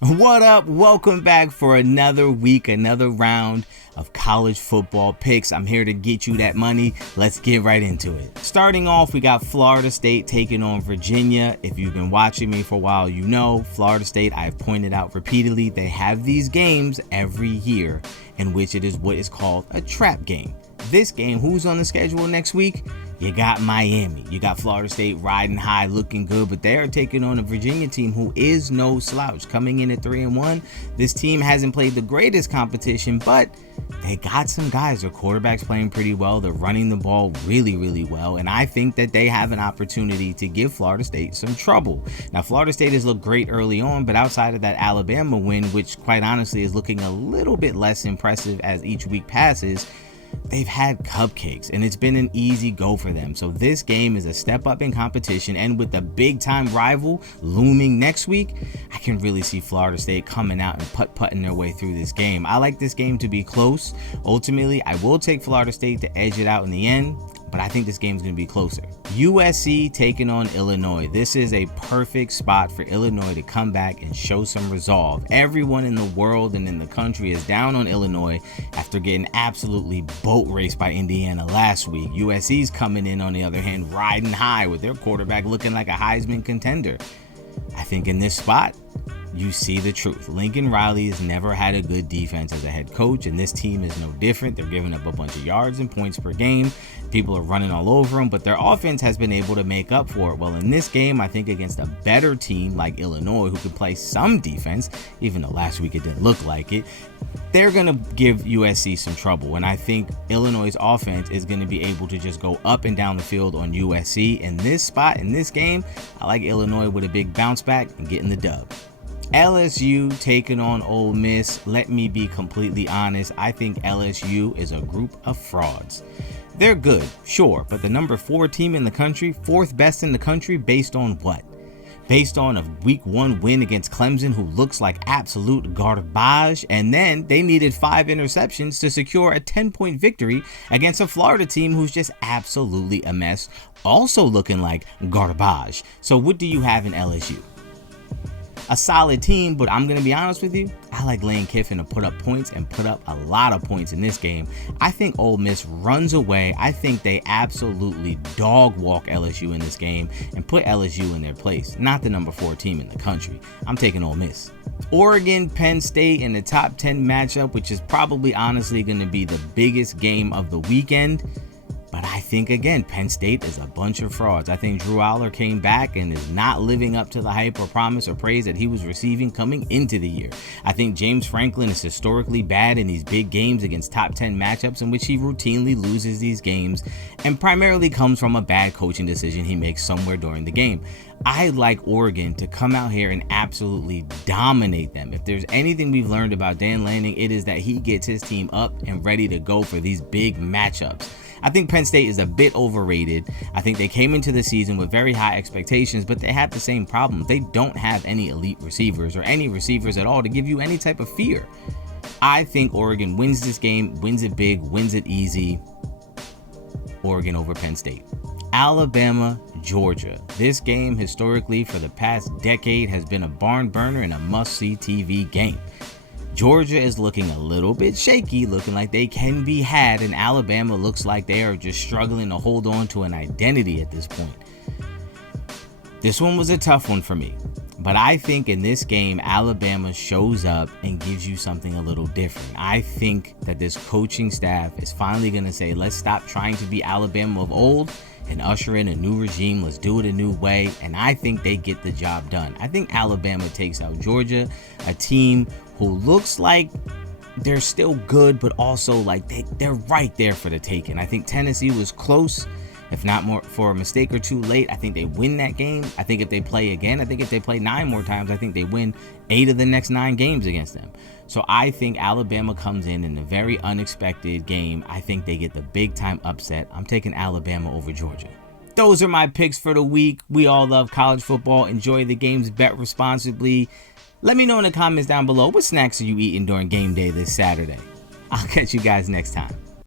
What up? Welcome back for another week, another round of college football picks. I'm here to get you that money. Let's get right into it. Starting off, we got Florida State taking on Virginia. If you've been watching me for a while, you know Florida State, I've pointed out repeatedly, they have these games every year in which it is what is called a trap game. This game, who's on the schedule next week? You got Miami. You got Florida State riding high, looking good, but they are taking on a Virginia team who is no slouch. Coming in at 3-1, this team hasn't played the greatest competition, but they got some guys. Their quarterback's playing pretty well. They're running the ball really, really well, and I think that they have an opportunity to give Florida State some trouble. Now, Florida State has looked great early on, but outside of that Alabama win, which quite honestly is looking a little bit less impressive as each week passes, they've had cupcakes and it's been an easy go for them. So this game is a step up in competition, and with the big time rival looming next week, I can really see Florida State coming out and putt-putting their way through this game. I like this game to be close. Ultimately, I will take Florida State to edge it out in the end, but I think this game is going to be closer. USC taking on Illinois. This is a perfect spot for Illinois to come back and show some resolve. Everyone in the world and in the country is down on Illinois after getting absolutely boat raced by Indiana last week. USC's coming in, on the other hand, riding high with their quarterback looking like a Heisman contender. I think in this spot, you see the truth. Lincoln Riley has never had a good defense as a head coach, and this team is no different. They're giving up a bunch of yards and points per game. People are running all over them, but their offense has been able to make up for it. Well, in this game, I think against a better team like Illinois, who can play some defense, even though last week it didn't look like it, they're going to give USC some trouble. And I think Illinois' offense is going to be able to just go up and down the field on USC. In this spot, in this game, I like Illinois with a big bounce back and getting the dub. LSU taking on Ole Miss. Let me be completely honest. I think LSU is a group of frauds. They're good, sure, but the number 4 team in the country, 4th best in the country, based on what? Based on a week 1 win against Clemson, who looks like absolute garbage, and then they needed 5 interceptions to secure a 10-point victory against a Florida team who's just absolutely a mess, also looking like garbage. So what do you have in LSU? A solid team, but I'm going to be honest with you, I like Lane Kiffin to put up points and put up a lot of points in this game. I think Ole Miss runs away. I think they absolutely dog walk LSU in this game and put LSU in their place, not the number 4 team in the country. I'm taking Ole Miss. Oregon, Penn State in the top 10 matchup, which is probably honestly going to be the biggest game of the weekend. But I think, again, Penn State is a bunch of frauds. I think Drew Aller came back and is not living up to the hype or promise or praise that he was receiving coming into the year. I think James Franklin is historically bad in these big games against top 10 matchups in which he routinely loses these games, and primarily comes from a bad coaching decision he makes somewhere during the game. I like Oregon to come out here and absolutely dominate them. If there's anything we've learned about Dan Lanning, it is that he gets his team up and ready to go for these big matchups. I think Penn State is a bit overrated. I think they came into the season with very high expectations, but they have the same problem. They don't have any elite receivers or any receivers at all to give you any type of fear. I think Oregon wins this game, wins it big, wins it easy. Oregon over Penn State. Alabama, Georgia. This game historically for the past decade has been a barn burner and a must-see TV game. Georgia is looking a little bit shaky, looking like they can be had, and Alabama looks like they are just struggling to hold on to an identity at this point. This one was a tough one for me, but I think in this game, Alabama shows up and gives you something a little different. I think that this coaching staff is finally going to say, let's stop trying to be Alabama of old and usher in a new regime. Let's do it a new way, and I think they get the job done. I think Alabama takes out Georgia, a team who looks like they're still good, but also like they're right there for the taking. I think Tennessee was close, if not more for a mistake or two late. I think they win that game. I think if they play again, I think if they play 9 more times, I think they win 8 of the next 9 games against them. So I think Alabama comes in a very unexpected game. I think they get the big time upset. I'm taking Alabama over Georgia. Those are my picks for the week. We all love college football. Enjoy the games, bet responsibly. Let me know in the comments down below, what snacks are you eating during game day this Saturday? I'll catch you guys next time.